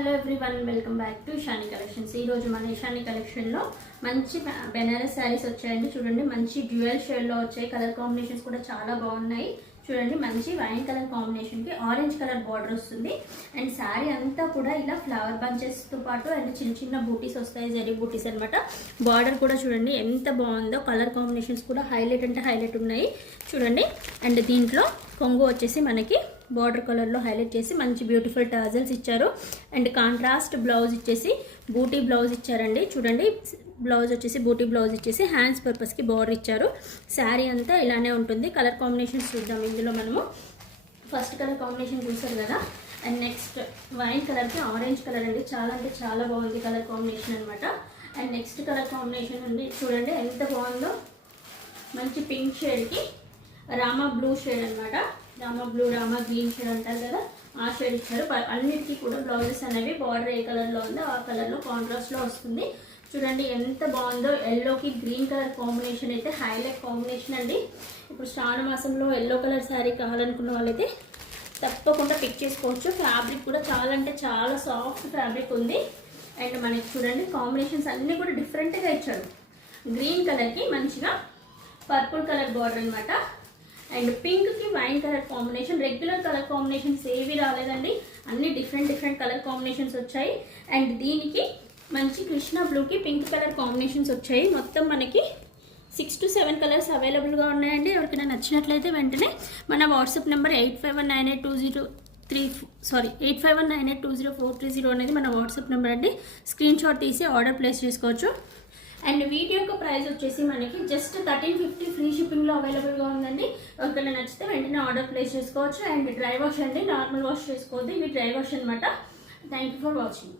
Hello everyone, welcome back to Ishani collections. ఈరోజు మన ఇషాని కలెక్షన్లో మంచి బెనారస్ శారీస్ వచ్చాయండి. చూడండి, మంచి డ్యూయల్ షేడ్లో వచ్చాయి. కలర్ కాంబినేషన్స్ కూడా చాలా బాగున్నాయి. చూడండి, మంచి వైన్ కలర్ కాంబినేషన్కి ఆరెంజ్ కలర్ బార్డర్ వస్తుంది. అండ్ శారీ అంతా కూడా ఇలా ఫ్లవర్ బంచెస్తో పాటు అండ్ చిన్న చిన్న బూటీస్ వస్తాయి, జరీ బూటీస్ అనమాట. బార్డర్ కూడా చూడండి ఎంత బాగుందో. కలర్ కాంబినేషన్స్ కూడా హైలైట్ అంటే హైలైట్ ఉన్నాయి చూడండి. అండ్ దీంట్లో కొంగు వచ్చేసి మనకి బార్డర్ కలర్లో హైలైట్ చేసి మంచి బ్యూటిఫుల్ టాజల్స్ ఇచ్చారు. అండ్ కాంట్రాస్ట్ బ్లౌజ్ ఇచ్చేసి బూటీ బ్లౌజ్ ఇచ్చారండి. చూడండి, బ్లౌజ్ వచ్చేసి బూటీ బ్లౌజ్ ఇచ్చేసి హ్యాండ్స్ పర్పస్కి బార్డర్ ఇచ్చారు. శారీ అంతా ఇలానే ఉంటుంది. కలర్ కాంబినేషన్స్ చూద్దాం. ఇందులో మనము ఫస్ట్ కలర్ కాంబినేషన్ చూసారు కదా. అండ్ నెక్స్ట్ వైన్ కలర్కి ఆరెంజ్ కలర్ అండి. చాలా అంటే చాలా బాగుంది కలర్ కాంబినేషన్ అనమాట. అండ్ నెక్స్ట్ కలర్ కాంబినేషన్ అండి, చూడండి ఎంత బాగుందో. మంచి పింక్ షేడ్కి రామా బ్లూ షేడ్ అనమాట. Rama blue, Rama green shade అంటారు కదా, ఆ షేడ్ ఇచ్చారు. అన్నిటికీ కూడా బ్లౌజెస్ అనేవి బార్డర్ ఏ కలర్లో ఉందో ఆ కలర్లో కాంట్రాస్ట్లో వస్తుంది. చూడండి ఎంత బాగుందో. ఎల్లోకి గ్రీన్ కలర్ కాంబినేషన్ అయితే హైలైట్ కాంబినేషన్ అండి. ఇప్పుడు శ్రావణ మాసంలో ఎల్లో కలర్ శారీ కావాలనుకున్న వాళ్ళైతే తప్పకుండా పిక్ చేసుకోవచ్చు. ఫ్యాబ్రిక్ కూడా చాలా అంటే చాలా సాఫ్ట్ ఫ్యాబ్రిక్ ఉంది. అండ్ మనకి చూడండి కాంబినేషన్స్ అన్నీ కూడా డిఫరెంట్గా ఇచ్చాడు. గ్రీన్ కలర్కి మంచిగా పర్పుల్ కలర్ బార్డర్ అనమాట. అండ్ పింక్కి wine colour combination. Regular colour combinations ఏవి రాలేదండి, అన్ని డిఫరెంట్ కలర్ కాంబినేషన్స్ వచ్చాయి. అండ్ దీనికి మంచి కృష్ణ బ్లూకి పింక్ కలర్ కాంబినేషన్స్ వచ్చాయి. మొత్తం మనకి 6 to 7 కలర్స్ అవైలబుల్గా ఉన్నాయండి. ఎవరికైనా నచ్చినట్లయితే వెంటనే మన వాట్సాప్ నెంబర్ 8519820430 అనేది మన వాట్సాప్ నెంబర్ అండి. స్క్రీన్ షాట్ తీసి ఆర్డర్ ప్లేస్ చేసుకోవచ్చు. అండ్ వీటి యొక్క ప్రైస్ వచ్చేసి మనకి జస్ట్ 1350 ఫ్రీ షిప్పింగ్లో అవైలబుల్గా ఉందండి. ఒకవేళ నచ్చితే వెంటనే ఆర్డర్ ప్లేస్ చేసుకోవచ్చు. అండ్ డ్రై వాష్ అండి, నార్మల్ వాష్ చేసుకోవద్దు. ఇవి డ్రై వాష్ అనమాట. Thank you for watching.